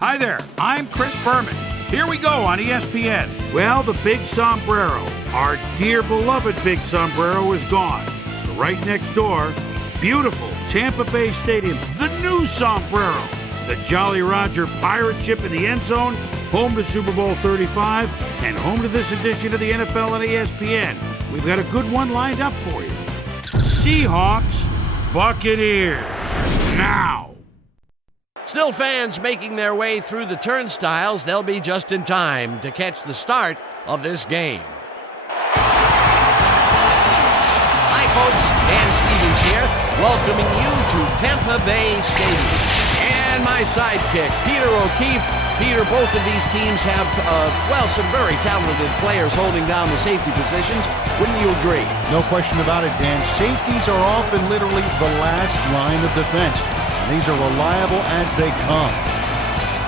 Hi there, I'm Chris Berman. Here we go on ESPN. Well, the big sombrero, our dear beloved big sombrero, is gone. But right next door, beautiful Tampa Bay Stadium, the new sombrero. The Jolly Roger pirate ship in the end zone, home to Super Bowl 35, and home to this edition of the NFL on ESPN. We've got a good one lined up for you. Seahawks, Buccaneers, now. Still fans making their way through the turnstiles. They'll be just in time to catch the start of this game. Hi, folks. Dan Stevens here, welcoming you to Tampa Bay Stadium. And my sidekick, Peter O'Keefe. Peter, both of these teams have, some very talented players holding down the safety positions. Wouldn't you agree? No question about it, Dan. Safeties are often literally the last line of defense. These are reliable as they come.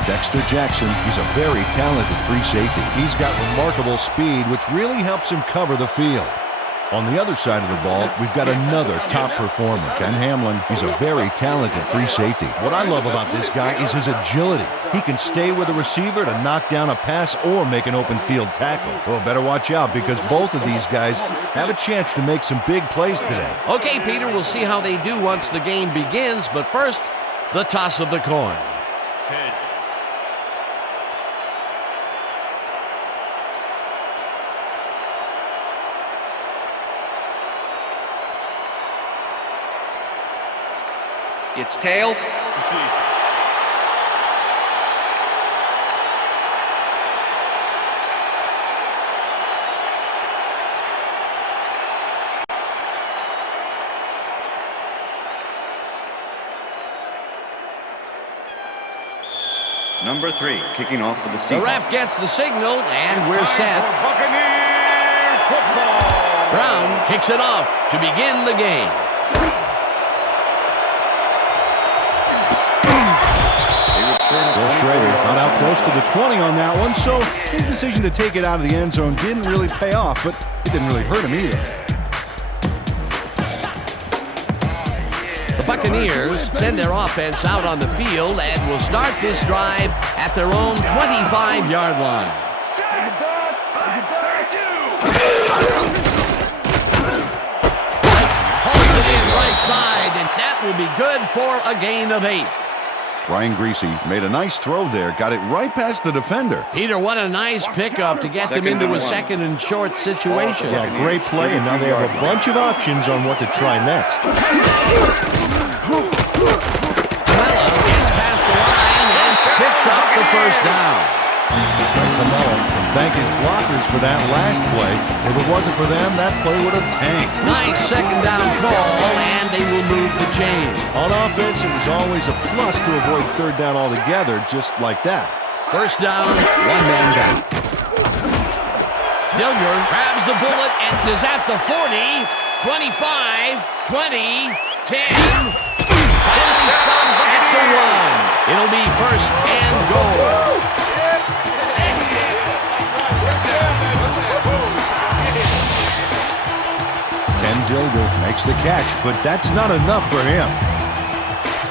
Dexter Jackson, he's a very talented free safety. He's got remarkable speed, which really helps him cover the field. On the other side of the ball, we've got another top performer, Ken Hamlin. He's a very talented free safety. What I love about this guy is his agility. He can stay with a receiver to knock down a pass or make an open field tackle. Well, better watch out because both of these guys have a chance to make some big plays today. Okay, Peter, we'll see how they do once the game begins, but first, the toss of the coin. Heads. It's tails. Number 3, kicking off for the Seahawks. The ref gets the signal, and we're set. Buccaneer football. Brown kicks it off to begin the game. Bill Schrader got out close to the 20 on that one, so his decision to take it out of the end zone didn't really pay off, but it didn't really hurt him either. The Buccaneers send their offense out on the field and will start this drive at their own 25-yard line. Hauls it in right side, and that will be good for a gain of 8. Brian Greasy made a nice throw there, got it right past the defender. Peter, what a nice pickup to get them into a second and short situation. Yeah, great play, and now they have a bunch of options on what to try next. Camella gets past the line and picks up the first down. Camella can thank his blockers for that last play. If it wasn't for them, that play would have tanked. Nice second down call, and they will move the chain. On offense, it was always a plus to avoid third down altogether, just like that. First down, one man down. Dilger grabs the bullet and is at the 40, 25, 20, 10. Finally stopped at the 1. It'll be first and goal. Ken Dilger makes the catch, but that's not enough for him.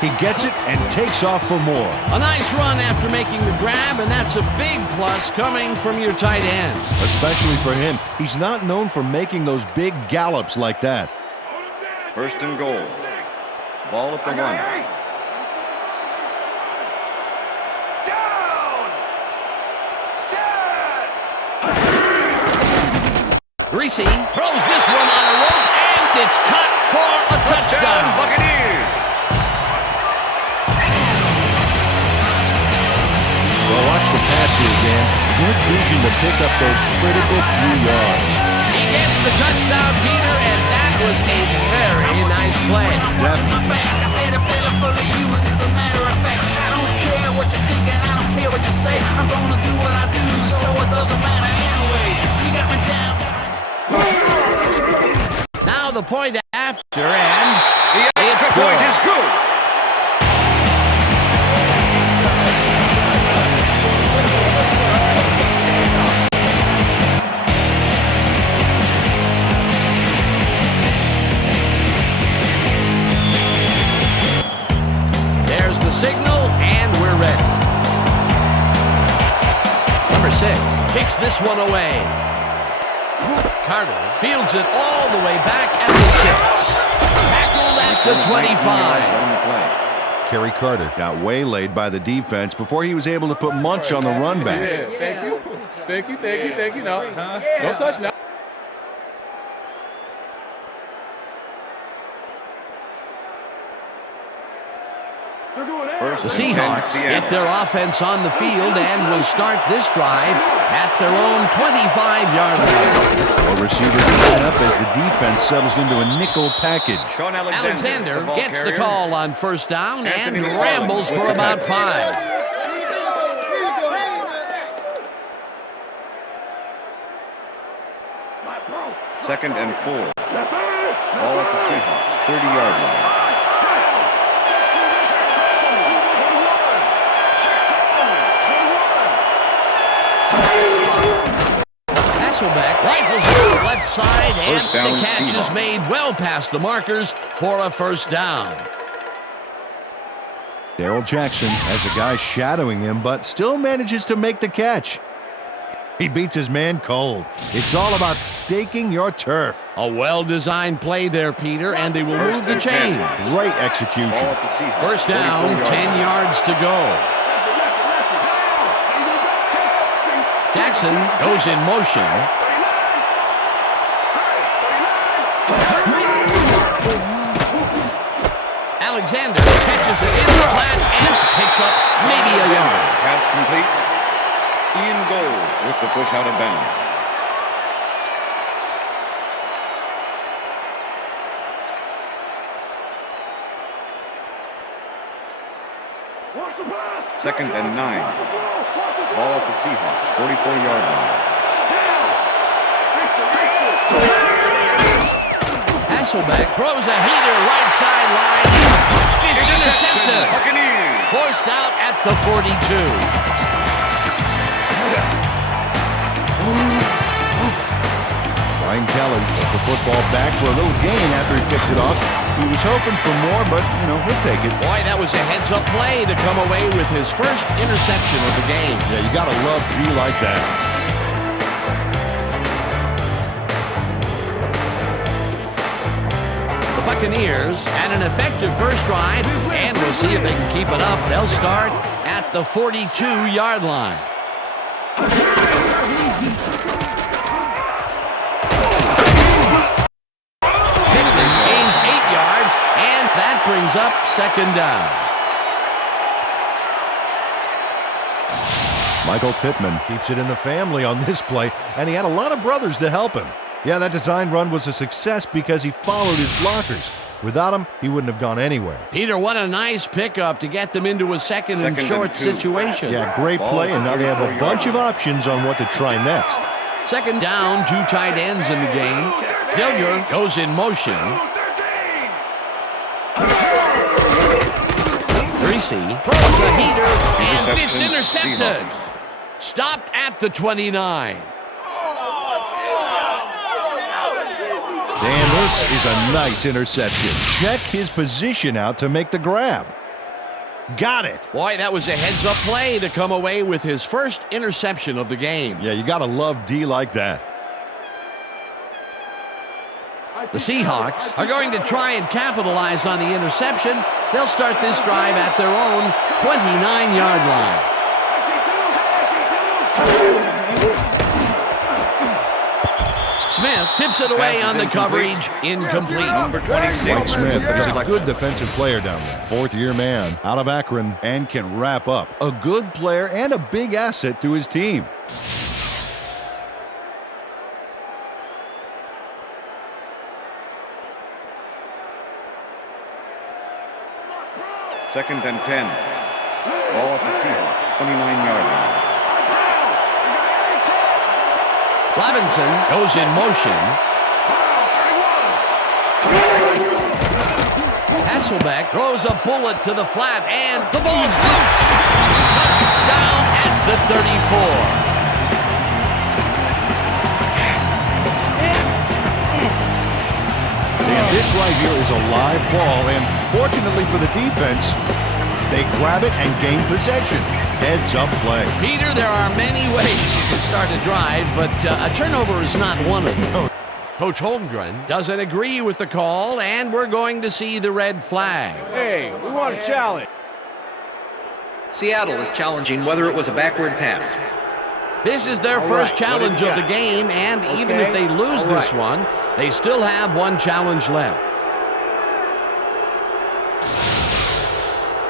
He gets it and takes off for more. A nice run after making the grab, and that's a big plus coming from your tight end. Especially for him. He's not known for making those big gallops like that. First and goal. Ball at the 1. Greasy throws this one on a rope, and it's cut for a touchdown. Buccaneers. Well, watch the pass here, Dan. Good vision to pick up those critical few yards. He gets the touchdown, Peter, and that was a very nice play. Definitely. Now the point after, and The extra point is good. there's the signal, and we're ready. 26 kicks this one away. Carter fields it all the way back at the 6. Tackled at the 25. Kerry Carter got waylaid by the defense before he was able to put Munch on the run back. Thank you. No, don't touch now. The Seahawks get their offense on the field and will start this drive at their own 25-yard line. More receivers line up as the defense settles into a nickel package. Alexander gets the call on first down and rambles for about 5. Second and 4. Ball at the Seahawks 30-yard line. Hasselbeck rifles to the left side, and the catch is Seahawks. made well past the markers for a first down. Darrell Jackson has a guy shadowing him, but still manages to make the catch. He beats his man cold. It's all about staking your turf. A well-designed play there, Peter, and they will move the chains. Great execution. Ball at the Seahawks, First down, 44-yard 10 line. yards to go. Jackson goes in motion. Alexander catches it in the flat and picks up maybe a yard. Pass complete. Ian Gold with the push out of bounds. Second and 9. Ball at the Seahawks, 44-yard line. Hasselbeck throws a heater right sideline. It's intercepted. Buccaneers. Forced out at the 42. Ryan Kelly put the football back for a little gain after he picked it off. He was hoping for more, but, he'll take it. Boy, that was a heads-up play to come away with his first interception of the game. Yeah, you got to love D like that. The Buccaneers had an effective first drive, and we'll see if they can keep it up. They'll start at the 42-yard line. Pittman gains 8 yards, and that brings up second down. Michael Pittman keeps it in the family on this play, and he had a lot of brothers to help him. Yeah, that design run was a success because he followed his blockers. Without him, he wouldn't have gone anywhere. Peter, what a nice pickup to get them into a second and short situation. Yeah, great play, and now they have a bunch of options on what to try next. Second down, 2 tight ends in the game. Dilger goes in motion. Greasy throws a heater, and it's intercepted. Seahawks. Stopped at the 29. And this is a nice interception. Check his position out to make the grab. Got it. Boy, that was a heads-up play to come away with his first interception of the game. Yeah, you got to love D like that. The Seahawks are going to try and capitalize on the interception. They'll start this drive at their own 29-yard line. Smith tips it away on the coverage. Incomplete. Number 26. Mike Smith is a good defensive player down there. Fourth-year man out of Akron and can wrap up. A good player and a big asset to his team. Second and 10. Ball at the Seahawks, 29-yard line. Robinson goes in motion. Hasselbeck throws a bullet to the flat, and the ball's loose. Touchdown at the 34. And this right here is a live ball, and fortunately for the defense, they grab it and gain possession. heads-up play. Peter, there are many ways you can start a drive, but a turnover is not one of them. Coach Holmgren doesn't agree with the call, and we're going to see the red flag. Hey, we want a challenge. Seattle is challenging whether it was a backward pass. This is their first challenge of the game, and even if they lose this one, they still have one challenge left.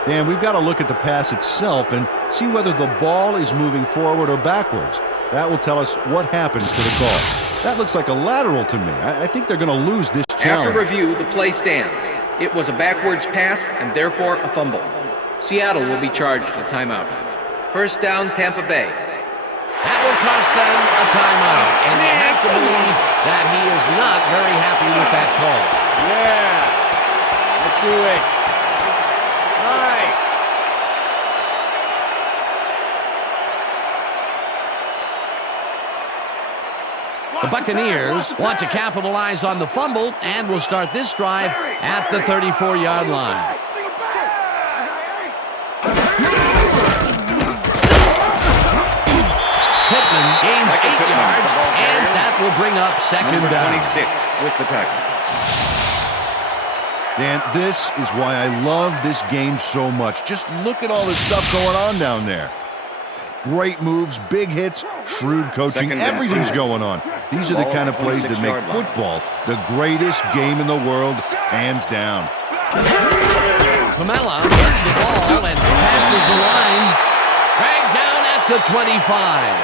Dan, we've got to look at the pass itself and see whether the ball is moving forward or backwards. That will tell us what happens to the call. That looks like a lateral to me. I think they're going to lose this challenge. After review, the play stands. It was a backwards pass and therefore a fumble. Seattle will be charged a timeout. First down, Tampa Bay. That will cost them a timeout, and you have to believe that he is not very happy with that call. Yeah. Let's do it. The Buccaneers want to capitalize on the fumble and will start this drive at the 34-yard line. Pittman gains 8 yards, and that will bring up second down. 26 with the tackle. Dan, this is why I love this game so much. Just look at all this stuff going on down there. Great moves, big hits, shrewd coaching, everything's going on. These are the kind of plays that make football the greatest game in the world, hands down. Pamela gets the ball and passes the line. Dragged down at the 25.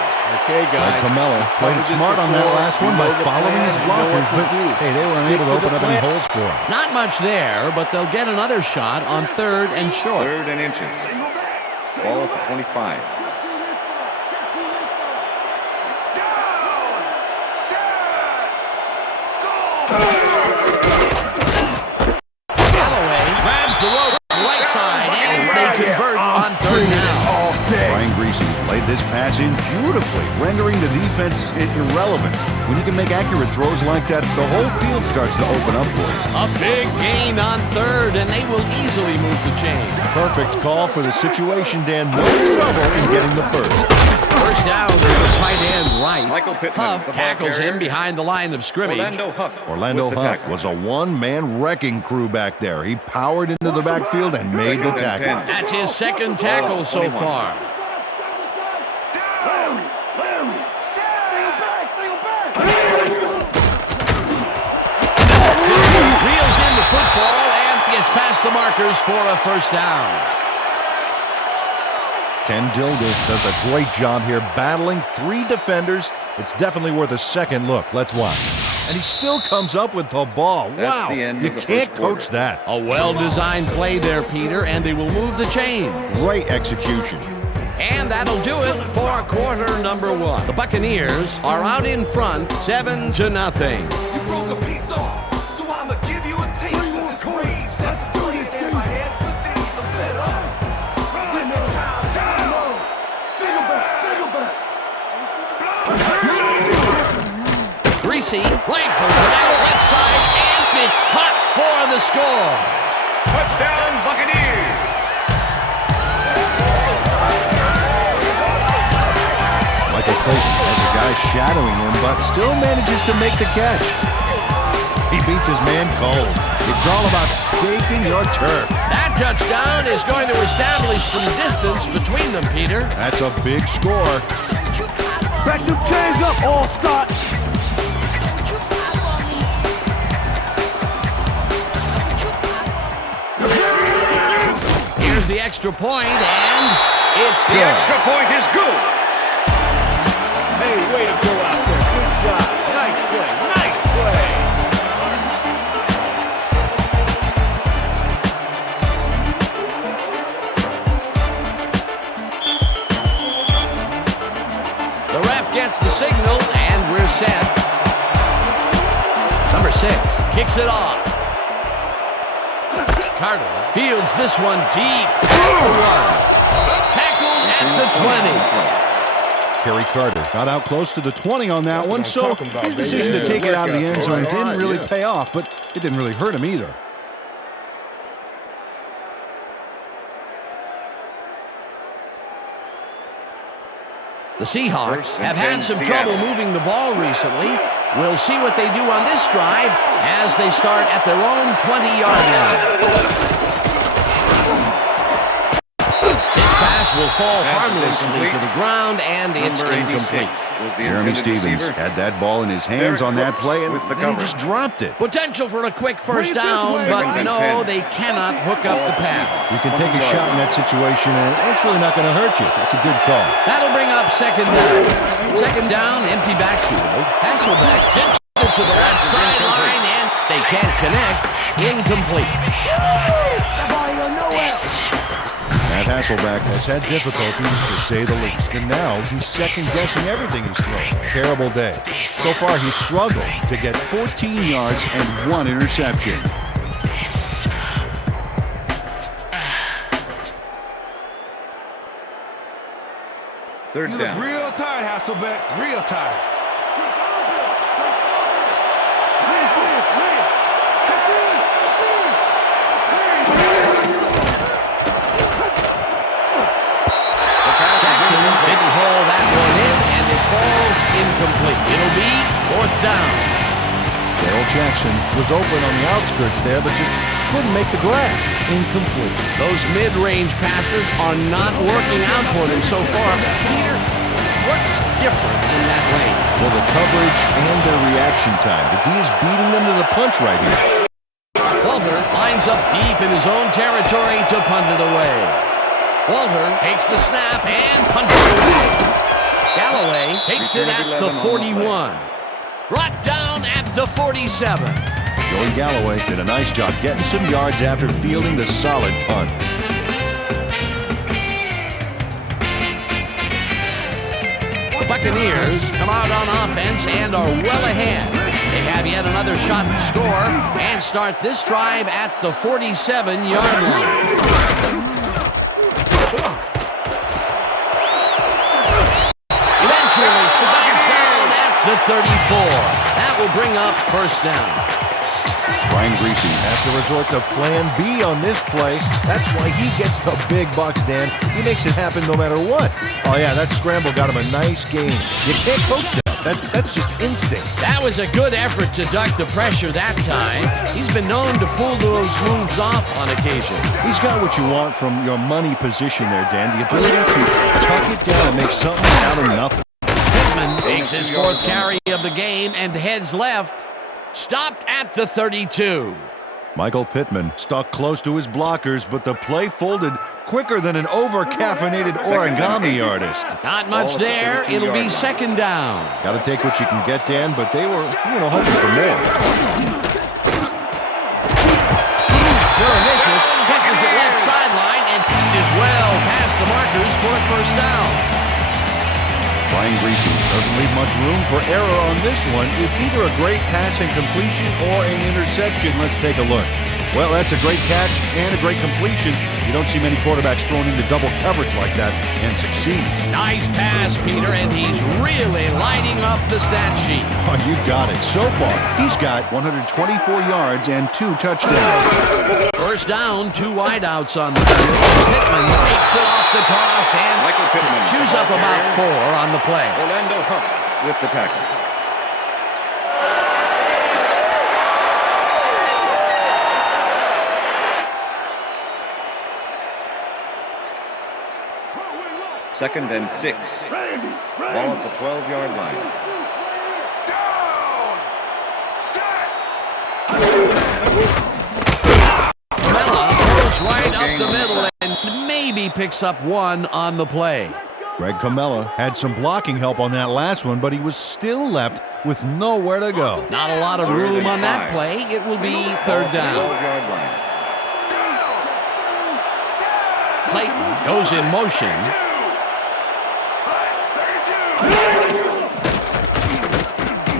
Okay, guys. Pamela played it smart on that last one by following his blockers, but hey, they weren't able to open up any holes for him. Not much there, but they'll get another shot on 3rd and short. 3rd and inches. Ball at the 25. Galloway grabs the rope right side, and they convert on 3rd down. Brian Greasy played this pass in beautifully, rendering the defense irrelevant. When you can make accurate throws like that, the whole field starts to open up for you. A big gain on 3rd, and they will easily move the chain. Perfect call for the situation, Dan. No trouble in getting the first. First down to the tight end right. Michael Pittman, Huff the ball tackles carrier. him behind the line of scrimmage. Orlando Huff was a one-man wrecking crew back there. He powered into the backfield and made the tackle. That's his 2nd tackle so far. Reels in the football and gets past the markers for a first down. Ken Dilger does a great job here battling 3 defenders. It's definitely worth a second look. Let's watch. And he still comes up with the ball. Wow, the end you of the can't first quarter. coach that. A well-designed play there, Peter, and they will move the chain. Great execution. And that'll do it for quarter number 1. The Buccaneers are out in front, 7-0. You broke a piece off, so I'ma give you a taste of this rage that's burning in my head for days. I'm fed up. When the child is Greasy rifles it out left side, and it's caught for the score. Touchdown, Buccaneers! Michael Clayton has a guy shadowing him, but still manages to make the catch. He beats his man cold. It's all about staking your turf. That touchdown is going to establish some distance between them, Peter. That's a big score. Back them chains up, all Scott. Here's the extra point, and it's The good. extra point is good. Hey, way to go out there. Good job. Nice play. Nice play. The ref gets the signal, and we're set. Number 6 kicks it off. Carter fields this one deep at the 1. Tackled at the 20. Kerry Carter got out close to the 20 on that one, so his decision to take it out of the end zone didn't really pay off, but it didn't really hurt him either. The Seahawks First and have had 10, some Seattle. trouble moving the ball recently. We'll see what they do on this drive as they start at their own 20-yard line. This pass will fall Pass is harmlessly incomplete. to the ground, and it's Number 86 incomplete. was the Jeremy intended Stevens receiver. had that ball in his hands on that play, and With the then he coverage. just dropped it. Potential for a quick first down, Second but and no, 10. they cannot hook up the pass. You can take a shot in that situation, and it's really not going to hurt you. That's a good call. That'll bring up second down. Second down, empty backfield. Hasselbeck zips it to the left sideline, and they can't connect. Incomplete. Matt Hasselbeck has had difficulties, to say the least, and now he's second-guessing everything he's thrown. Terrible day. So far, he's struggled to get 14 yards and 1 interception. Third You look down. real tired, Hasselbeck. Real tired. Jackson didn't haul that one in, and it falls incomplete. It'll be fourth down. Darrell Jackson was open on the outskirts there, but just couldn't make the grab. Incomplete. Those mid-range passes are not working out for them so far. Peter, what's different in that lane? Well, the coverage and their reaction time. The D is beating them to the punch right here. Walter lines up deep in his own territory to punt it away. Walter takes the snap and punts it away. Galloway takes it at the 41. Brought down at the 47. Joey Galloway did a nice job getting some yards after fielding the solid punt. The Buccaneers come out on offense and are well ahead. They have yet another shot to score and start this drive at the 47-yard line. Eventually slides down at the 34. That will bring up first down. Brian Greasy has to resort to plan B on this play. That's why he gets the big bucks, Dan. He makes it happen no matter what. Oh, yeah, that scramble got him a nice gain. You can't coach that. That's just instinct. That was a good effort to duck the pressure that time. He's been known to pull those moves off on occasion. He's got what you want from your money position there, Dan. The ability to tuck it down and make something out of nothing. Pittman makes his fourth carry of the game and heads left. Stopped at the 32. Michael Pittman stuck close to his blockers, but the play folded quicker than an over-caffeinated origami artist. Not much there. It'll be second down. Got to take what you can get, Dan, but they were, hoping for more. Vicious catches it left sideline and is well past the markers for a first down. Brian Greasy doesn't leave much room for error on this one. It's either a great pass and completion or an interception. Let's take a look. Well, that's a great catch and a great completion. You don't see many quarterbacks thrown into double coverage like that and succeed. Nice pass, Peter, and he's really lighting up the stat sheet. Oh, you got it. So far, he's got 124 yards and 2 touchdowns. First down, 2 wideouts on the field. Pittman takes it off the toss and Michael Pittman chews up about 4 on the play. Orlando Huff with the tackle. Second and 6. Ball at the 12-yard line. Mella goes right up the middle and maybe picks up 1 on the play. Greg Camella had some blocking help on that last one, but he was still left with nowhere to go. Not a lot of room on that play. It will be third down. 12-yard line. Clayton goes in motion.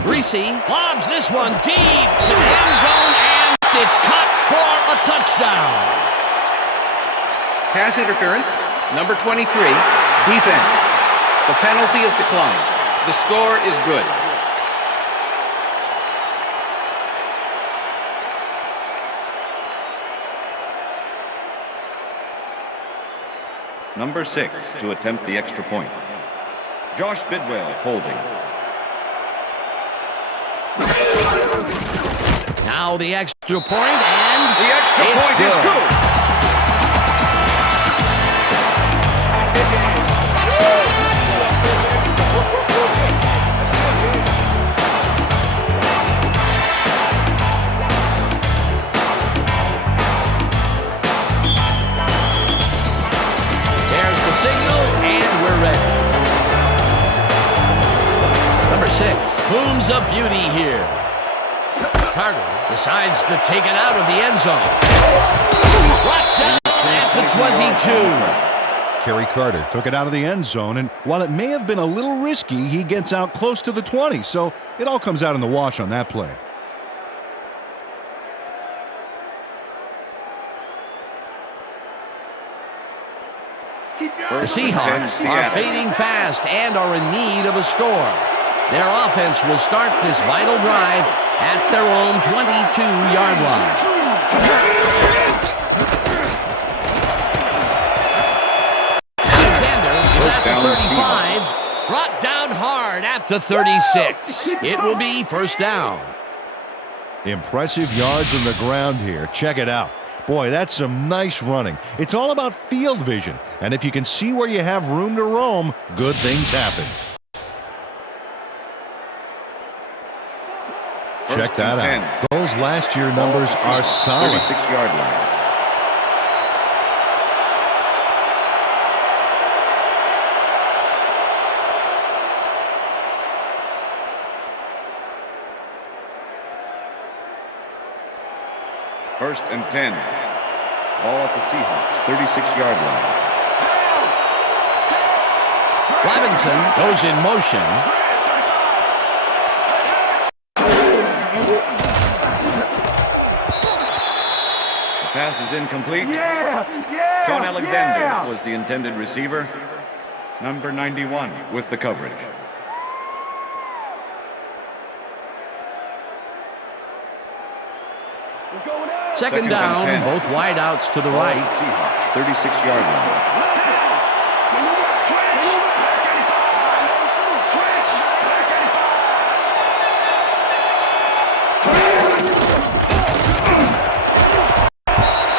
Greasy lobs this one deep to the end zone, and it's caught for a touchdown. Pass interference, number 23, defense. The penalty is declined. The score is good. Number 6 to attempt the extra point. Josh Bidwell holding. Now the extra point, and The extra point is good. There's the signal, and we're ready. Number 6, booms a beauty here. Carter decides to take it out of the end zone. Brought down at the 22. Kerry Carter took it out of the end zone, and while it may have been a little risky, he gets out close to the 20, so it all comes out in the wash on that play. The Seahawks are fading fast and are in need of a score. Their offense will start this vital drive at their own 22-yard line. Alexander is at the 35, brought down hard at the 36. It will be first down. Impressive yards on the ground here. Check it out. Boy, that's some nice running. It's all about field vision, and if you can see where you have room to roam, good things happen. Check that out. Those last year numbers are solid. 36-yard line. First and 10. Ball at the Seahawks, 36-yard line. Robinson goes in motion. The pass is incomplete. Sean Alexander was the intended receiver. Number 91 with the coverage. Second down, both wideouts to the right. Seahawks, 36-yard line.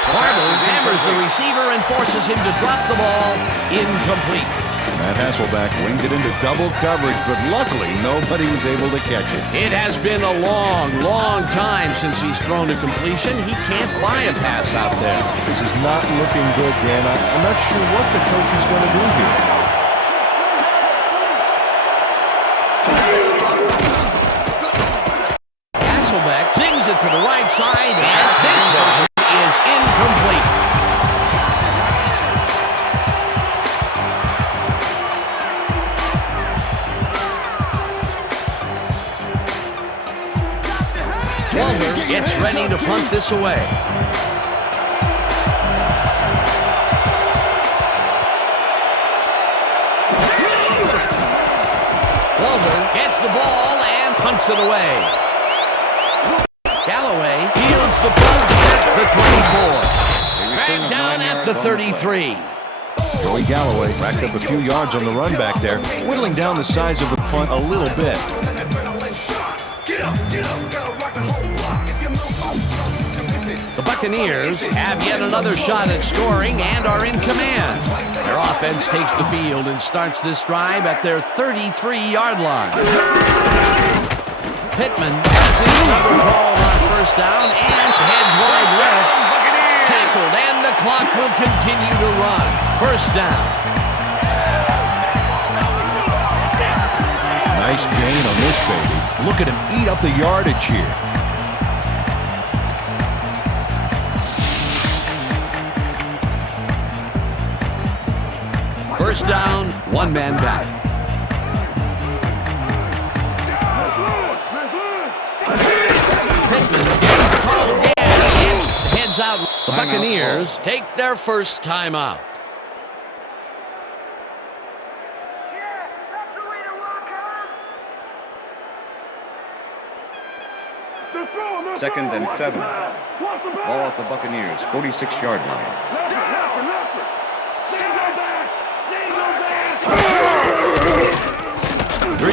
Barber hammers the receiver and forces him to drop the ball. Incomplete. Matt Hasselbeck winged it into double coverage, but luckily nobody was able to catch it. It has been a long, long time since he's thrown a completion. He can't buy a pass out there. This is not looking good, Dan. I'm not sure what the coach is going to do here. Hasselbeck zings it to the right side, and this one is incomplete. Walter gets ready to punt this away. Walter gets the ball and punts it away. Galloway fields the punt at the 24. Back down at the 33. Joey Galloway racked up a few yards on the run back there, whittling down the size of the punt a little bit. The Buccaneers have yet another shot at scoring and are in command. Their offense takes the field and starts this drive at their 33-yard line. Pittman has his number called on first down and heads wide left. Tackled, and the clock will continue to run. First down. Nice gain on this baby. Look at him eat up the yardage here. First down, one man back. Pittman gets the call again and heads out. The Buccaneers take their first timeout. Second and 7. Ball at the Buccaneers, 46-yard line.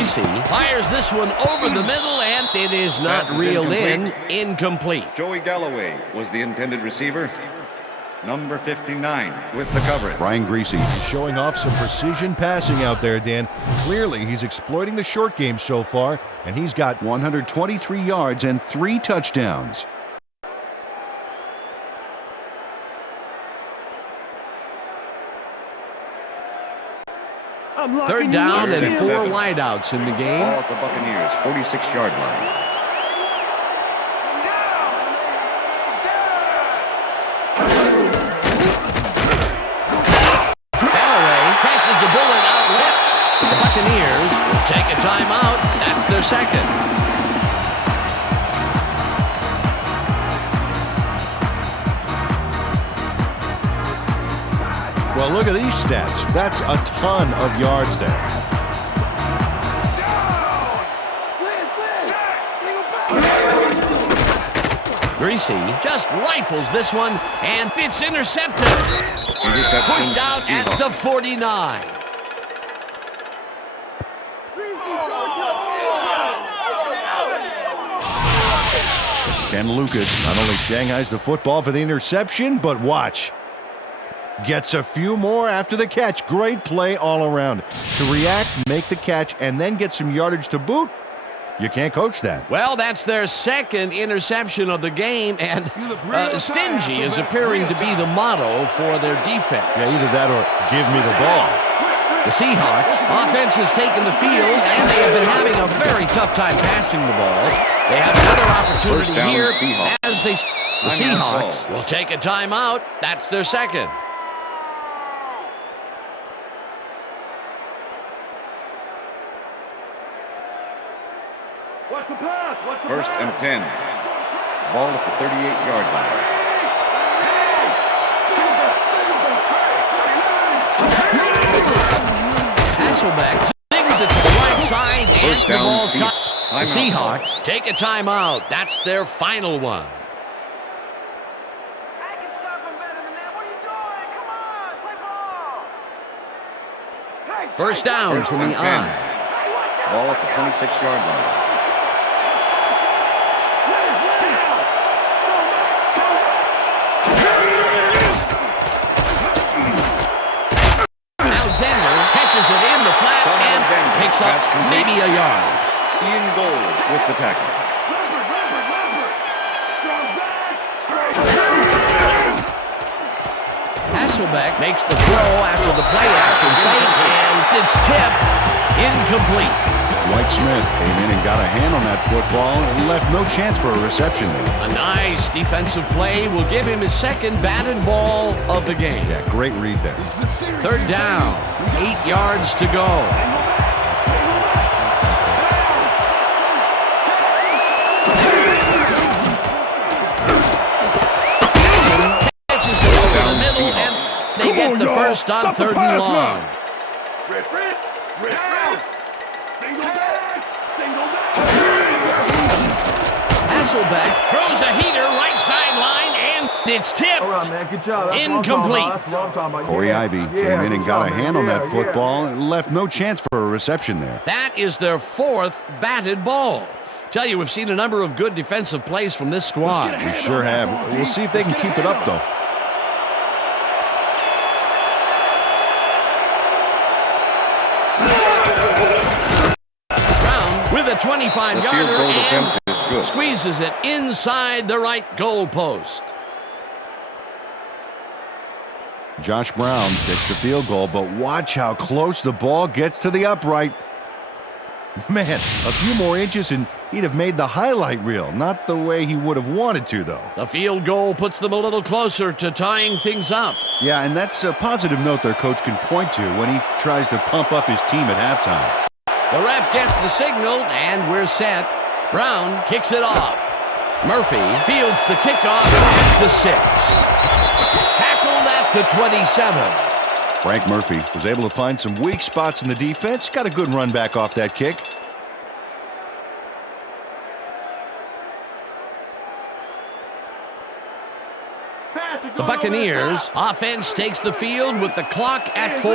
Greasy fires this one over the middle, and it is not Pass is reeled in. incomplete. Incomplete. Joey Galloway was the intended receiver. Number 59 with the coverage. Brian Greasy is showing off some precision passing out there, Dan. Clearly, he's exploiting the short game so far, and he's got 123 yards and 3 touchdowns. Third down Third and and 4 7. wideouts in the game. Ball at the Buccaneers, 46-yard line. Galloway catches the bullet out left. The Buccaneers will take a timeout. That's their second. Well, look at these stats. That's a ton of yards there. Greasy just rifles this one, and it's intercepted. Interception, Pushed out at Seahawks. the 49. Ken Lucas not only shanghais the football for the interception, but watch. Gets a few more after the catch. Great play all around. To react, make the catch, and then get some yardage to boot, you can't coach that. Well, that's their second interception of the game, and stingy is appearing to be the motto for their defense. Yeah, either that or give me the ball. The Seahawks offense has taken the field, and they have been having a very tough time passing the ball. They have another opportunity First down, here Seahawks. as the Timeout Seahawks ball. will take a timeout. That's their second. First and 10. Ball at the 38-yard line. Hasselbeck sings it to the right side, and First the down, ball's caught. The Timeout ball. Seahawks take a timeout. That's their final one. First down First from and the 10. eye. Ball at the 26-yard line. Alexander catches it in the flat Sean and Alexander. picks up Pass complete. maybe a yard. Ian Gold with the tackle. Hasselbeck makes the throw after the play-action fake, and it's tipped incomplete. Dwight Smith came in and got a hand on that football and left no chance for a reception there. A nice defensive play will give him his second batted ball of the game. Yeah, great read there. Third down, 8 yards to go. Catches it over the middle, and they get the first on 3rd and long. Hasselbeck throws a heater right sideline, and it's tipped. All right, man. Good job. Incomplete. Corey Ivy came in and got a hand on that football and left no chance for a reception there. That is their 4th batted ball. Tell you, we've seen a number of good defensive plays from this squad. We sure have. We'll see if they can keep it up, though. Brown with a The 25-yarder field goal and attempt is good. squeezes it inside the right goal post. Josh Brown takes the field goal, but watch how close the ball gets to the upright. Man, a few more inches and he'd have made the highlight reel. Not the way he would have wanted to, though. The field goal puts them a little closer to tying things up. Yeah, and that's a positive note their coach can point to when he tries to pump up his team at halftime. The ref gets the signal, and we're set. Brown kicks it off. Murphy fields the kickoff at the 6. Tackled at the 27. Frank Murphy was able to find some weak spots in the defense. Got a good run back off that kick. The Buccaneers offense takes the field with the clock at 4.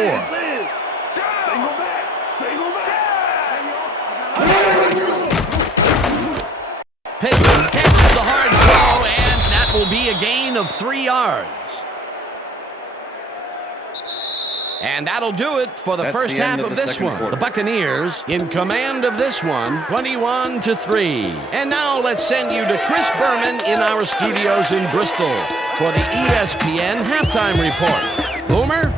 will be a gain of 3 yards. And that'll do it for the first half of this one. The Buccaneers in command of this one, 21-3. And now let's send you to Chris Berman in our studios in Bristol for the ESPN halftime report. Boomer?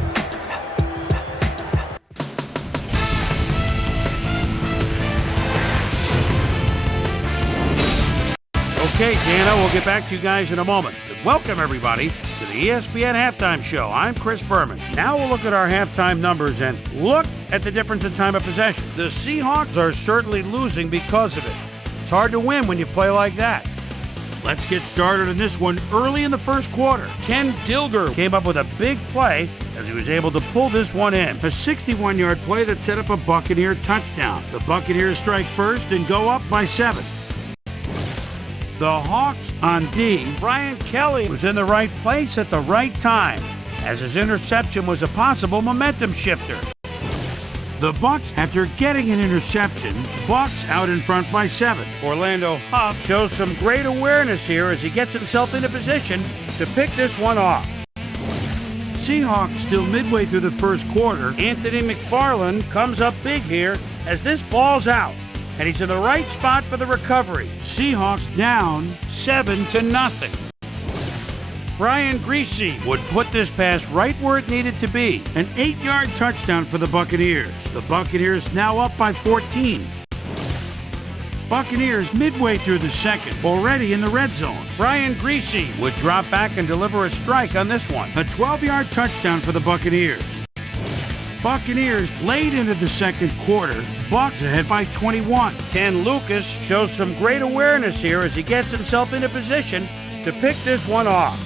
Okay, Dana, we'll get back to you guys in a moment. Welcome, everybody, to the ESPN Halftime Show. I'm Chris Berman. Now we'll look at our halftime numbers and look at the difference in time of possession. The Seahawks are certainly losing because of it. It's hard to win when you play like that. Let's get started in this one early in the first quarter. Ken Dilger came up with a big play as he was able to pull this one in. A 61-yard play that set up a Buccaneer touchdown. The Buccaneers strike first and go up by 7. The Hawks on D. Brian Kelly was in the right place at the right time, as his interception was a possible momentum shifter. The Bucs, after getting an interception, Bucs out in front by 7. Orlando Huff shows some great awareness here as he gets himself into position to pick this one off. Seahawks still midway through the first quarter. Anthony McFarland comes up big here as this ball's out, and he's in the right spot for the recovery. Seahawks down 7-0. Brian Greasy would put this pass right where it needed to be. An 8-yard touchdown for the Buccaneers. The Buccaneers now up by 14. Buccaneers midway through the second, already in the red zone. Brian Greasy would drop back and deliver a strike on this one. A 12-yard touchdown for the Buccaneers. Buccaneers late into the second quarter. Bucs ahead by 21. Ken Lucas shows some great awareness here as he gets himself into position to pick this one off.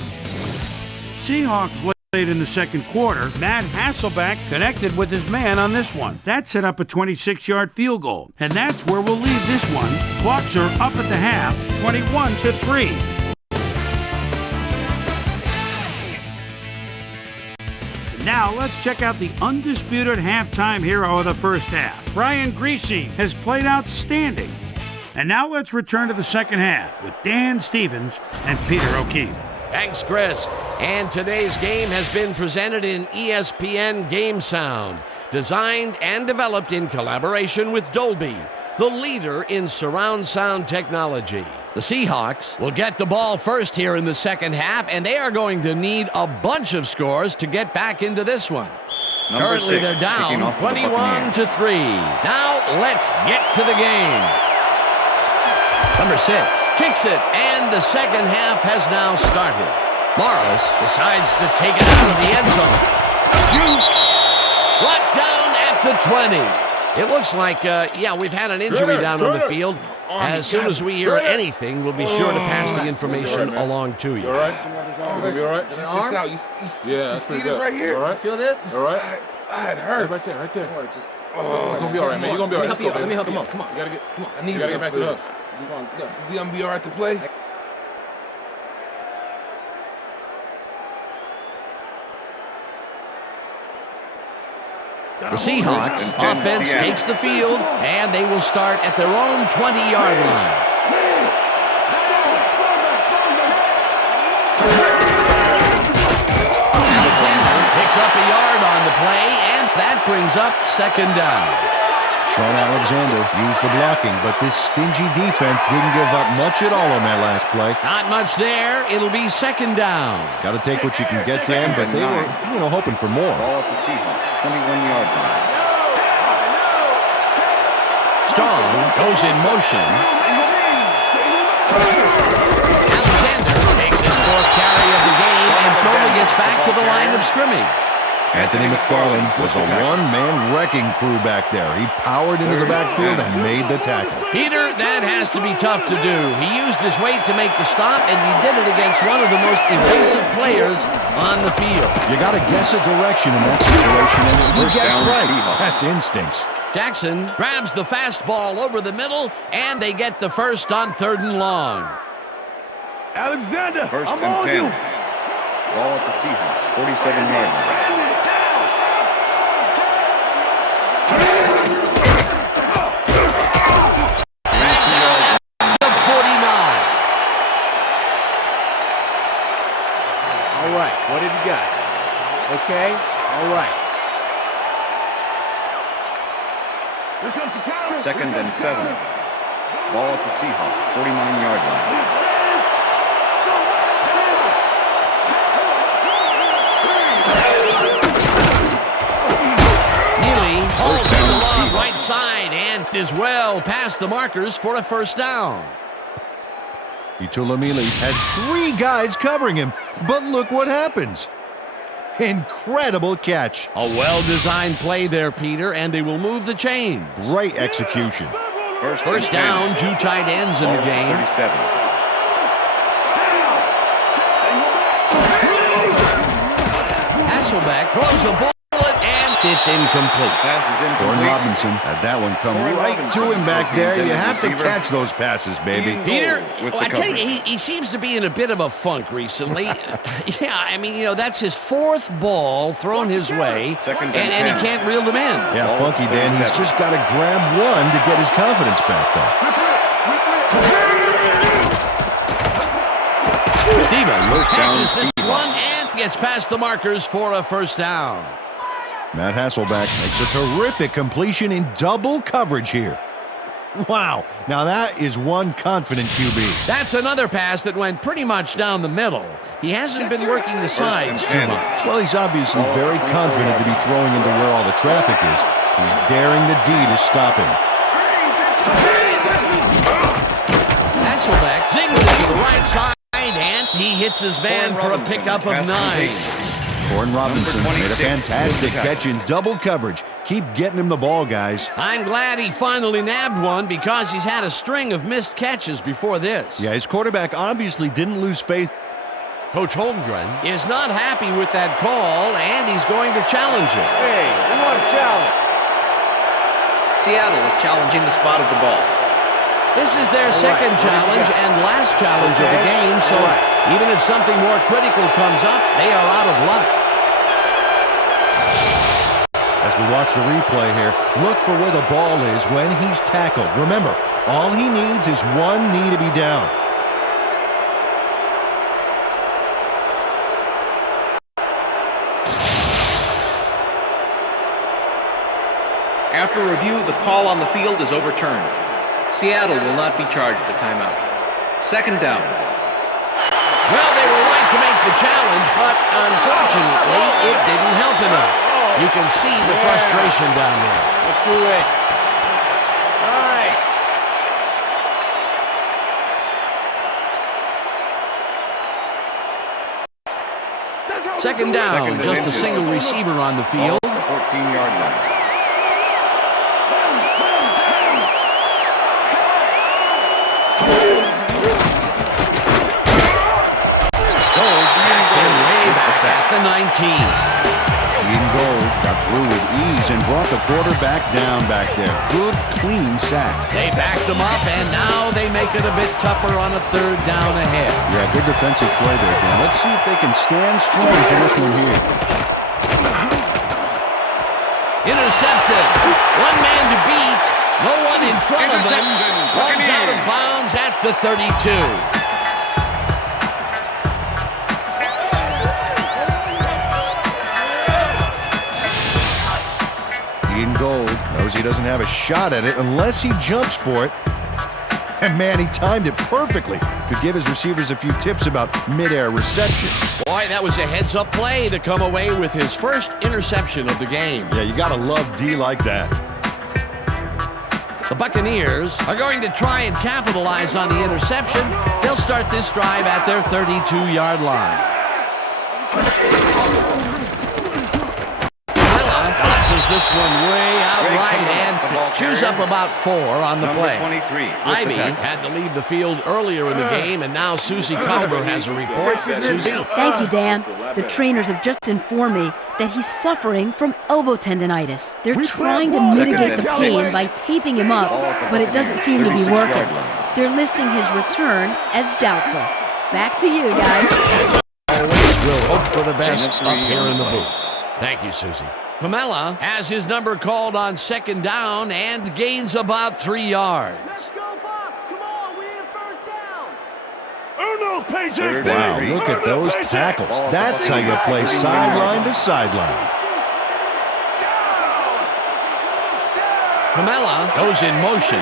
Seahawks late in the second quarter. Matt Hasselbeck connected with his man on this one. That set up a 26-yard field goal. And that's where we'll leave this one. Bucs are up at the half, 21-3. Now, let's check out the undisputed halftime hero of the first half. Brian Greasy has played outstanding. And now let's return to the second half with Dan Stevens and Peter O'Keefe. Thanks, Chris. And today's game has been presented in ESPN Game Sound, designed and developed in collaboration with Dolby, the leader in surround sound technology. The Seahawks will get the ball first here in the second half, and they are going to need a bunch of scores to get back into this one. Currently, they're down 21-3. Now, let's get to the game. Number 6 kicks it, and the second half has now started. Morris decides to take it out of the end zone. Jukes brought down at the 20. It looks like, we've had an injury down on the field. As soon as we hear anything, we'll be sure to pass the information along to you. All right? You gonna be all right? Just out. You see this right here? All right. Feel this? All right. It hurts. Right there. You're gonna be all right, man. You're gonna be all right. Let me help you. Come on. You gotta get. Come on. I need you gotta get back to us. Come on, let's go. You gonna be all right to play? The Seahawks offense takes the field, and they will start at their own 20-yard line. Alexander picks up a yard on the play, and that brings up second down. Sean Alexander used the blocking, but this stingy defense didn't give up much at all on that last play. Not much there. It'll be second down. Got to take what you can get, Dan, but they were, hoping for more. Ball at the Seahawks, 21-yard line. Strong goes in motion. Alexander takes his 4th carry of the game and Crowley gets back to the line of scrimmage. Anthony McFarland was a one-man wrecking crew back there. He powered into the backfield and made the tackle. Peter, that has to be tough to do. He used his weight to make the stop, and he did it against one of the most evasive players on the field. You got to guess a direction in that situation, and you guessed right. That's instincts. Jackson grabs the fastball over the middle, and they get the first on 3rd and long. Alexander, First and 10. Ball at the Seahawks, 47-yard line. Second and 7. Ball at the Seahawks, 49-yard line. Hauls the ball right side and is well past the markers for a first down. Itulamili had 3 guys covering him, but look what happens. Incredible catch. A well-designed play there, Peter, and they will move the chains. Great execution. First down, 2 tight ends in the game. 37. Hasselbeck throws a bullet, and it's incomplete. Pass is incomplete. Gordon Robinson had that one come right to him back there. You have to catch those passes, baby. Peter, I tell you, he seems to be in a bit of a funk recently. Yeah, I mean, you know, that's his 4th ball thrown his way, and he can't reel them in. Yeah, funky Dan. He's just got to grab one to get his confidence back, though. Stevens catches this one and gets past the markers for a first down. Matt Hasselbeck makes a terrific completion in double coverage here. Wow, now that is one confident QB. That's another pass that went pretty much down the middle. He hasn't been working the sides too much. Well, he's obviously very confident to be throwing into where all the traffic is. He's daring the D to stop him. Hasselbeck zings it to the right side, and he hits his man for a pickup of 9. Gordon Robinson made a fantastic catch in double coverage. Keep getting him the ball, guys. I'm glad he finally nabbed one because he's had a string of missed catches before this. Yeah, his quarterback obviously didn't lose faith. Coach Holmgren is not happy with that call, and he's going to challenge it. Hey, we want a challenge. Seattle is challenging the spot of the ball. This is their second challenge and last challenge of the game, so even if something more critical comes up, they are out of luck. As we watch the replay here, look for where the ball is when he's tackled. Remember, all he needs is one knee to be down. After review, the call on the field is overturned. Seattle will not be charged a timeout. Second down. Well, they were right to make the challenge, but unfortunately, it didn't help enough. You can see the frustration down there. Let's do it. All right. Second down, just a single receiver on the field. 14-yard line. Jackson way back at the 19. Ian Gold got through with ease and brought the quarterback down back there. Good, clean sack. They backed him up, and now they make it a bit tougher on a third down ahead. Yeah, good defensive play there, Dan. Let's see if they can stand strong for this one here. Intercepted. One man to beat. No one in front of him. Runs out of bounds at the 32. Ian Gold knows he doesn't have a shot at it unless he jumps for it. And man, he timed it perfectly. Could give his receivers a few tips about mid-air reception. Boy, that was a heads-up play to come away with his first interception of the game. Yeah, you gotta love D like that. The Buccaneers are going to try and capitalize on the interception. They'll start this drive at their 32-yard line. This one way out right and chews up about 4 on the play. 23 Ivy had to leave the field earlier in the game, and now Susie Culver has a report. Susie? Thank you, Dan. The trainers have just informed me that he's suffering from elbow tendonitis. They're trying to mitigate the pain by taping him up, but it doesn't seem to be working. They're listing his return as doubtful. Back to you, guys. Always will hope for the best up here in the booth. Thank you, Susie. Pamela has his number called on second down and gains about 3 yards. Let's go, Bucks. Come on, we need first down. Earn those paychecks, Wow, look at those tackles. That's how you play sideline to sideline. Camella goes in motion.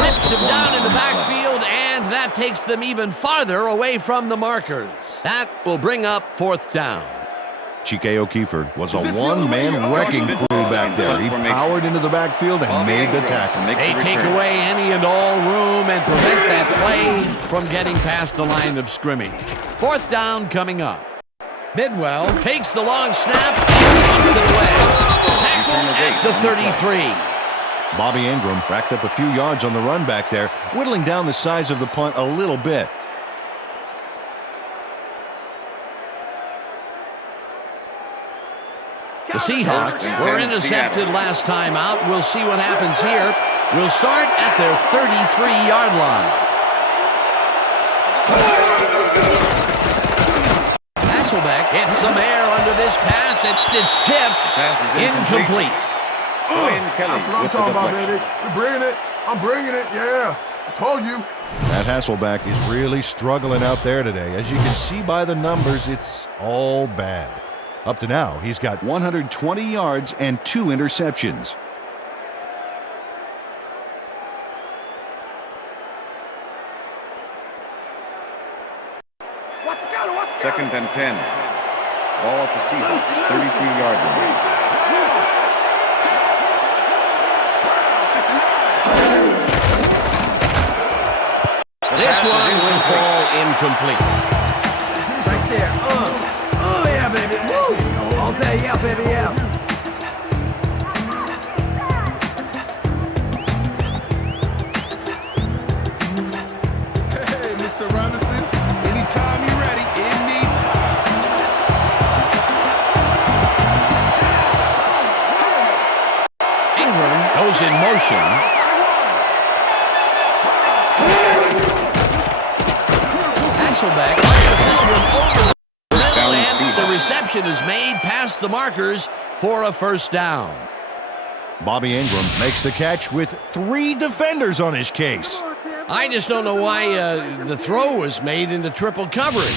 Rips him down in the backfield, and that takes them even farther away from the markers. That will bring up 4th down. Chike O'Keefe was a one-man wrecking crew back there. He powered into the backfield and made the tackle. They take away any and all room and prevent that play from getting past the line of scrimmage. 4th down coming up. Bidwell takes the long snap and knocks it away. Tackle at the 33. Bobby Ingram racked up a few yards on the run back there, whittling down the size of the punt a little bit. The Seahawks were intercepted last time out. We'll see what happens here. We'll start at their 33-yard line. Hasselbeck hits some air under this pass. It's tipped. Incomplete. Ryan Kelly with the deflection. I'm bringing it, yeah. I told you. That Hasselbeck is really struggling out there today. As you can see by the numbers, it's all bad. Up to now, he's got 120 yards and 2 interceptions. Second and 10. Ball at the Seahawks, 33-yard line. This one will fall incomplete. Right there. Oh, yeah, baby. Woo. All day, yeah, baby, yeah. Hey, Mr. Robinson, anytime you're ready, anytime. Ingram goes in motion. Hasselbeck fires this one over the middle, and the reception is made past the markers for a 1st down. Bobby Ingram makes the catch with 3 defenders on his case. I just don't know why the throw was made into triple coverage.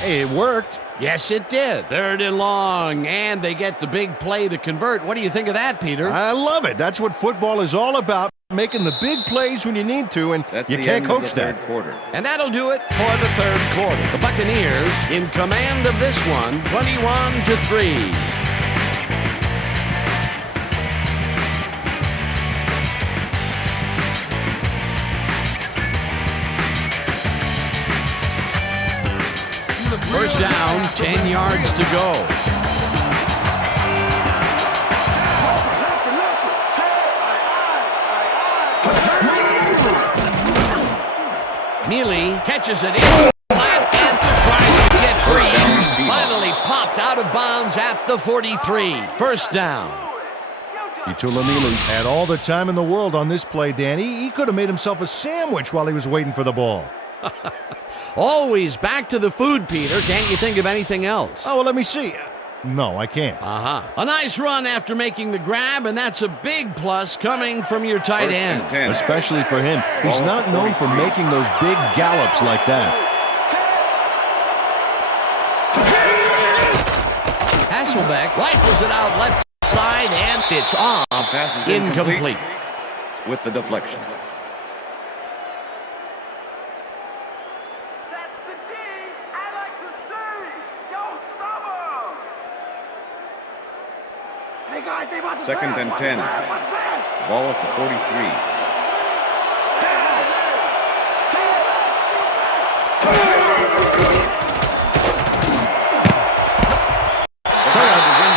Hey, it worked. Yes, it did. 3rd and long, and they get the big play to convert. What do you think of that, Peter? I love it. That's what football is all about, making the big plays when you need to, and That's you the can't end of coach the that. third quarter. And that'll do it for the 3rd quarter. The Buccaneers in command of this one, 21-3. First down, 10 yards to go. Mealy catches it in flat and tries to get free. Finally popped out of bounds at the 43. 1st down. Mealy had all the time in the world on this play, Danny. He could have made himself a sandwich while he was waiting for the ball. Always back to the food, Peter. Can't you think of anything else? Oh, well, let me see. No, I can't. A nice run after making the grab, and that's a big plus coming from your tight end. Especially for him. He's not known for making those big gallops like that. Hasselbeck rifles it out left side, and it's off. Pass is Incomplete. With the deflection. Second and 10. Ball at the 43.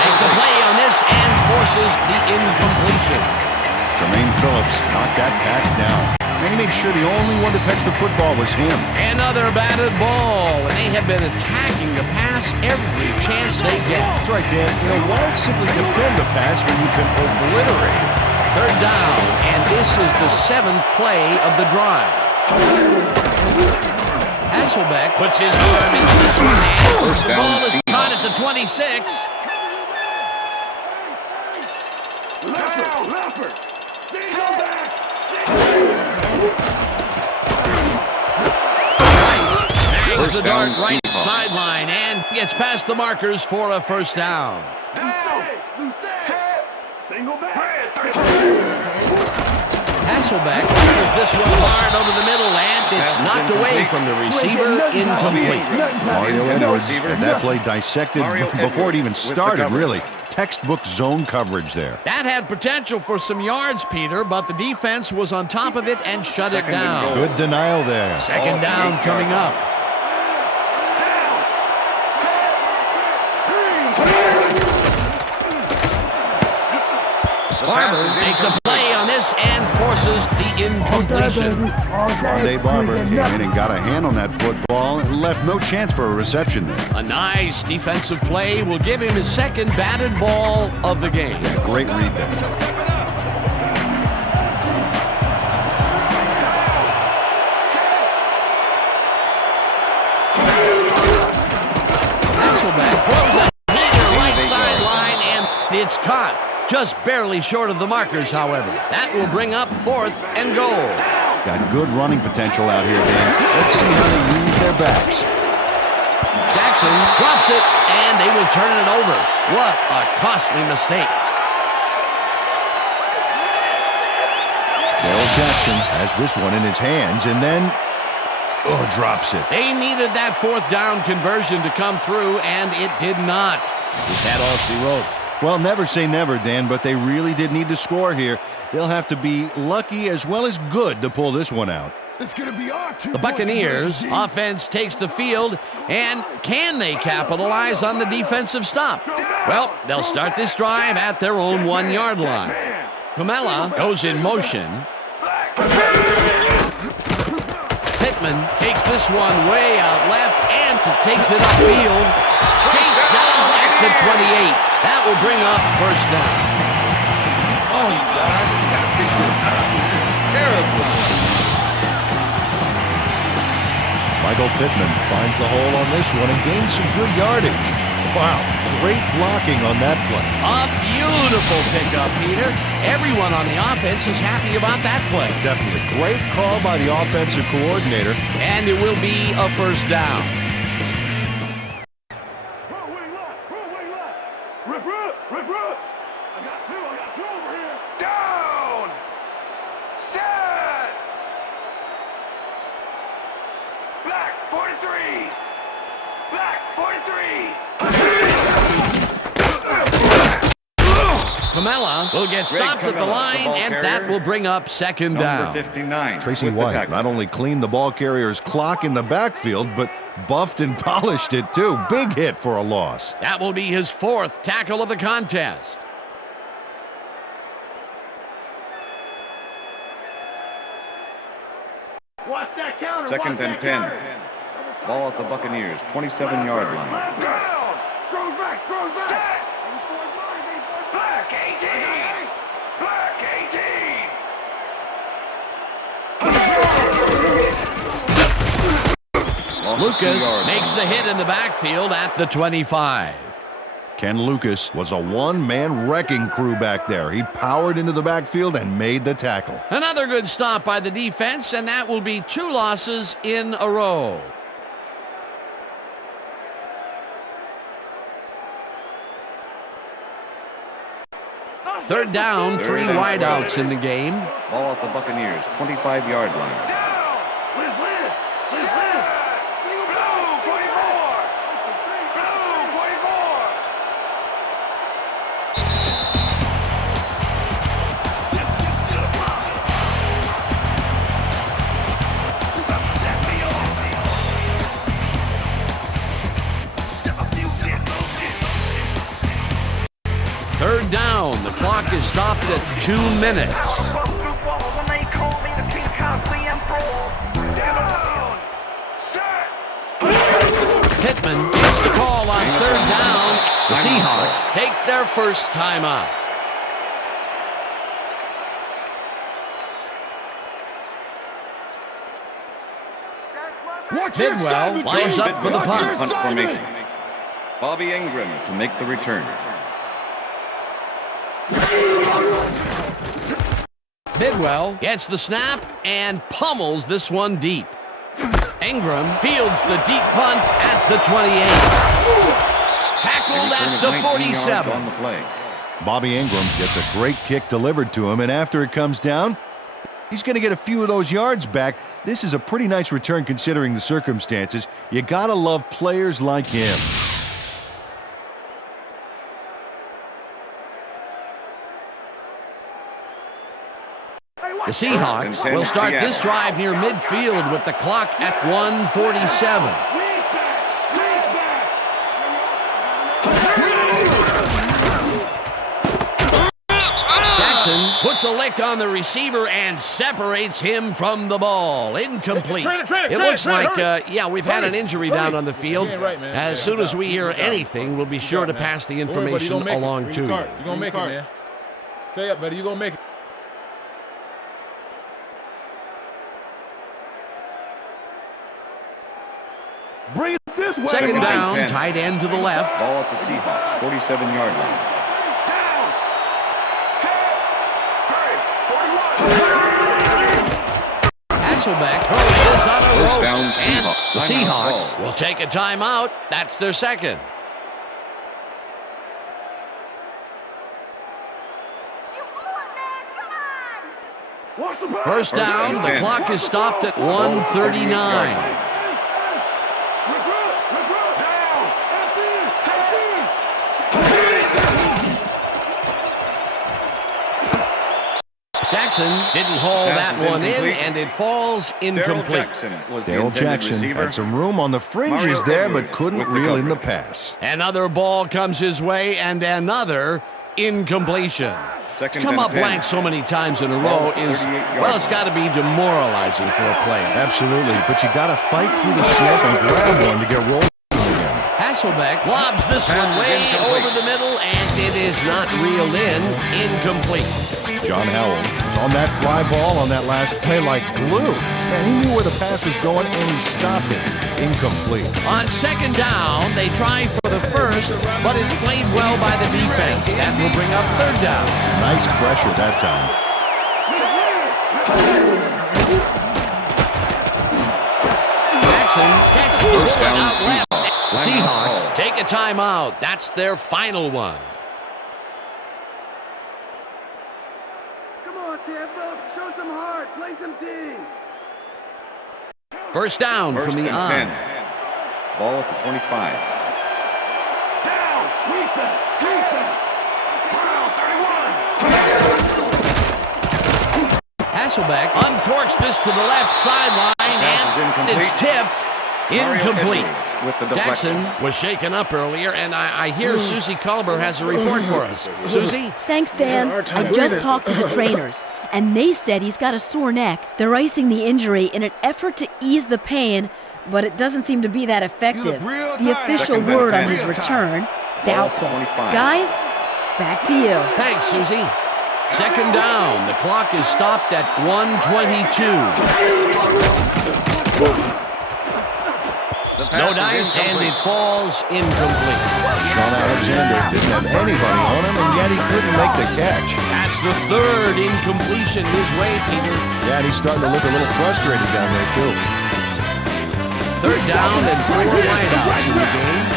Makes a play on this and forces the incompletion. Jermaine Phillips knocked that pass down. And he made sure the only one to touch the football was him. Another batted ball, and they have been attacking the pass every chance they get. That's right, Dan. You know, why simply defend the pass when you can obliterate it? 3rd down, and this is the 7th play of the drive. Hasselbeck puts his arm into this one, and the ball is caught at the 26. Snags the dart right sideline and gets past the markers for a first down. Hasselbeck throws this one hard over the middle, and it's knocked away from the receiver, incomplete. Mario Edwards had that play dissected before it even started, really. Textbook zone coverage there. That had potential for some yards, Peter, but the defense was on top of it and shut it down. Good denial there. Second down coming up. Barber makes a play on this and forces the incompletion. Rondé Barber came in and got a hand on that football and left no chance for a reception there. A nice defensive play will give him his second batted ball of the game. Yeah, great read there. Hasselbeck throws a heater right sideline, and it's caught. Just barely short of the markers, however. That will bring up 4th and goal. Got good running potential out here, Dan. Let's see how they use their backs. Jackson drops it, and they will turn it over. What a costly mistake. Darrell Jackson has this one in his hands, and then drops it. They needed that 4th down conversion to come through, and it did not. Is that all she wrote? Well, never say never, Dan, but they really did need to score here. They'll have to be lucky as well as good to pull this one out. It's gonna be our The Buccaneers offense takes the field, and can they capitalize on the defensive stop? Well, they'll start this drive at their own 1-yard line. Kamala goes in motion. Pittman takes this one way out left and takes it upfield. Chase down at the 28. That will bring up 1st down. Oh, you got to pick this up. Terrible. Michael Pittman finds the hole on this one and gains some good yardage. Wow, great blocking on that play. A beautiful pickup, Peter. Everyone on the offense is happy about that play. Definitely. Great call by the offensive coordinator. And it will be a 1st down. I got two over here. Down! Set! Black 43! Black 43! Kamala will get stopped at the line, and that will bring up 2nd down. Number 59. Tracy White not only cleaned the ball carrier's clock in the backfield, but buffed and polished it too. Big hit for a loss. That will be his 4th tackle of the contest. Watch that counter. 2nd and 10. Ball at the Buccaneers, 27-yard line. Down! Strong back! Set! Black 18! Black 18! Lucas makes the hit in the backfield at the 25. Ken Lucas was a one-man wrecking crew back there. He powered into the backfield and made the tackle. Another good stop by the defense, and that will be 2 losses in a row. Third down, 3 wideouts in the game. Ball at the Buccaneers, 25-yard line. Blue 44! Blue 44! Set me Set my fuse in motion. 3rd down, the clock is stopped at 2 minutes. Pittman gets the call on 3rd down. The Seahawks take their first timeout. Bidwell lines up for the punt. Punt formation. Bobby Ingram to make the return. Bidwell gets the snap and pummels this one deep. Ingram fields the deep punt at the 28. Tackled at the 47. On the play. Bobby Ingram gets a great kick delivered to him, and after it comes down, he's going to get a few of those yards back. This is a pretty nice return considering the circumstances. You got to love players like him. The Seahawks will start this drive near midfield with the clock at 1:47. Jackson puts a lick on the receiver and separates him from the ball. Incomplete. It looks like, yeah, we've had an injury down on the field. As soon as we hear anything, we'll be sure to pass the information along to you. You're going to make it, man. Stay up, buddy. You're going to make it. Bring it this way. Second down, tight end to the left. Ball at the Seahawks, 47-yard line. Hasselbeck throws this on a First rope, down, and Seahawks. the Seahawks will take a timeout. That's their second. First down, the clock is stopped at 1:39. Jackson didn't haul that one in, and it falls incomplete. Darrell Jackson had some room on the fringes there, but couldn't reel in the pass. Another ball comes his way, and another incompletion. Come up blank so many times in a row is, well, it's got to be demoralizing for a player. Absolutely, but you got to fight through the slip and grab one to get rolling again. Hasselbeck lobs this one way over the middle, and it is not reeled in. Incomplete. John Howell was on that fly ball on that last play like glue. Man, he knew where the pass was going, and he stopped it. Incomplete. On second down, they try for the first, but it's played well by the defense. That will bring up third down. Nice pressure that time. Jackson catches the First bullet down, out left. The Seahawks. Seahawks take a timeout. That's their final one. Come on, Tampa. Show some heart. Play some team. First down First from the and 10. on. Ball at the 25. Down. Defense. Defense. Hasselbeck uncorks this to the left sideline, Pass is and incomplete. it's tipped. Mario Incomplete. Edwards with the deflection. Jackson was shaken up earlier, and I hear Susie Culber has a report for us. Susie? Thanks, Dan. I just talked to the trainers, and they said he's got a sore neck. They're icing the injury in an effort to ease the pain, but it doesn't seem to be that effective. The official Second and word 10. on his return, doubtful. 25. Guys, back to you. Thanks, Susie. Second down. The clock is stopped at 1:22. No dice, and it falls incomplete. Sean Alexander didn't have anybody on him, and yet he couldn't make the catch. That's the third incompletion his way, Peter. Yeah, and he's starting to look a little frustrated down there, too. Third down and 4 wideouts in the game.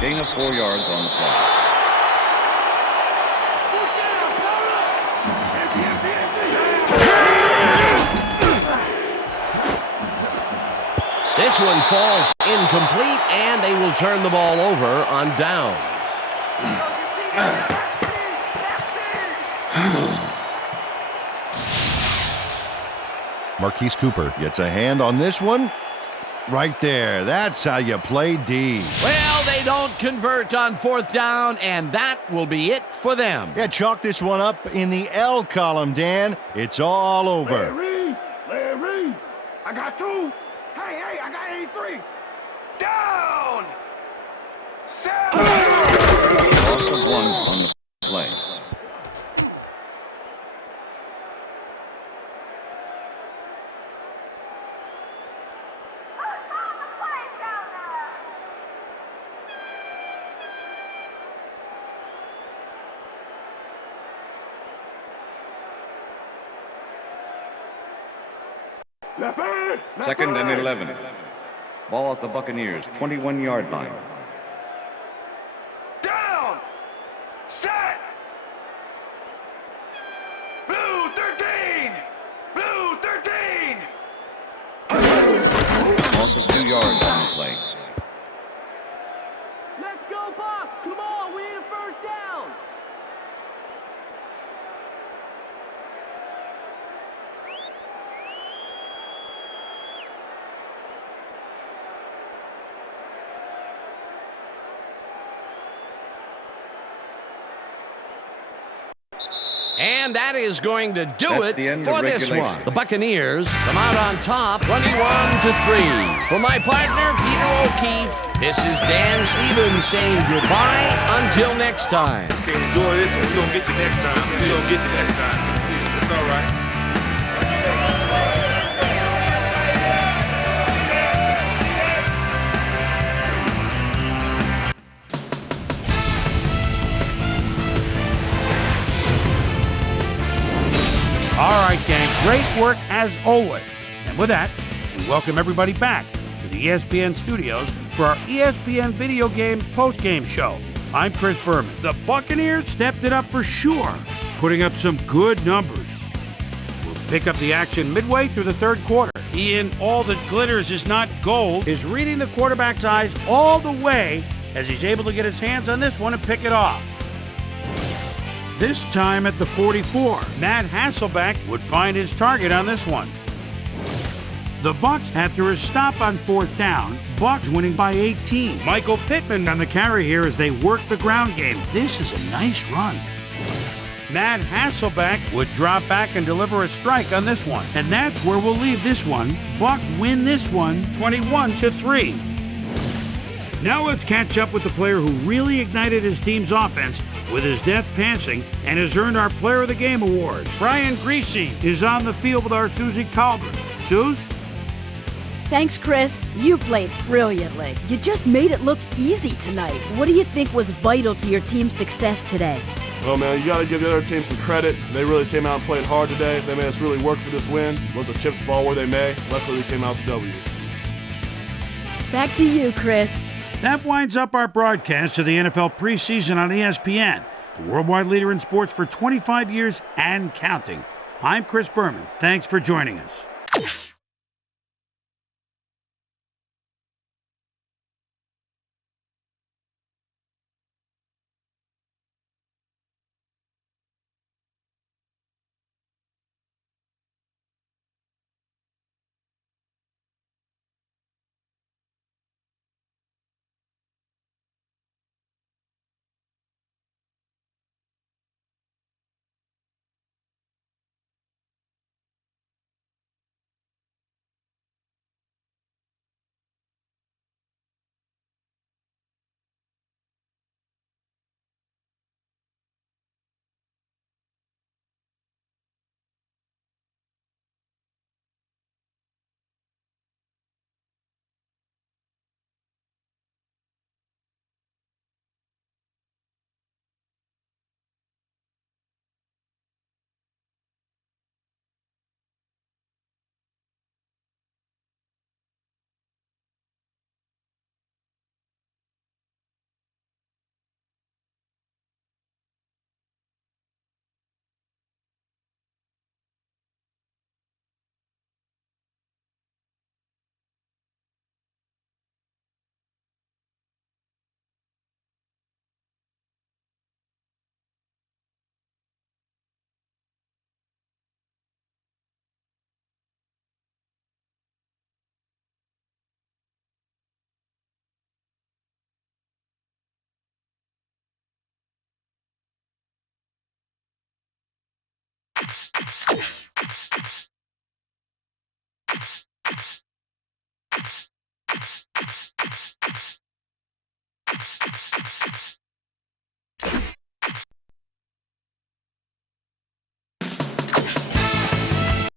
Gain of 4 yards on the play. This one falls incomplete, and they will turn the ball over on downs. Marquise Cooper gets a hand on this one. Right there. That's how you play D. Well, they don't convert on fourth down, and that will be it for them. Yeah, chalk this one up in the L column, Dan. It's all over. Larry, I got 2. Hey, I got 83. Down. Loss of 1 on the play. Second and 11. Ball at the Buccaneers, 21-yard line. Down! Set! Blue 13! Blue 13! Loss of 2 yards on the play. Let's go, Bucs! Come on, we need a first down! And that is going to do That's it the end for of this regulation. one. The Buccaneers come out on top, 21-3. For my partner, Peter O'Keefe, this is Dan Stevens saying goodbye until next time. Okay, enjoy this one. We're going to get you next time. We're going to get you next time. It's all right. All right, gang, great work as always. And with that, we welcome everybody back to the ESPN studios for our ESPN Video Games postgame show. I'm Chris Berman. The Buccaneers stepped it up for sure, putting up some good numbers. We'll pick up the action midway through the third quarter. Ian, all that glitters is not gold, is reading the quarterback's eyes all the way as he's able to get his hands on this one and pick it off. This time at the 44, Matt Hasselbeck would find his target on this one. The Bucs, after a stop on fourth down, Bucs winning by 18. Michael Pittman on the carry here as they work the ground game. This is a nice run. Matt Hasselbeck would drop back and deliver a strike on this one. And that's where we'll leave this one. Bucs win this one 21-3. Now let's catch up with the player who really ignited his team's offense with his deft passing and has earned our Player of the Game award. Brian Greasy is on the field with our Susie Calvert. Suze? Thanks, Chris. You played brilliantly. You just made it look easy tonight. What do you think was vital to your team's success today? Well, man, you got to give the other team some credit. They really came out and played hard today. They made us really work for this win. Let the chips fall where they may. Luckily, we came out with the W. Back to you, Chris. That winds up our broadcast of the NFL preseason on ESPN, the worldwide leader in sports for 25 years and counting. I'm Chris Berman. Thanks for joining us.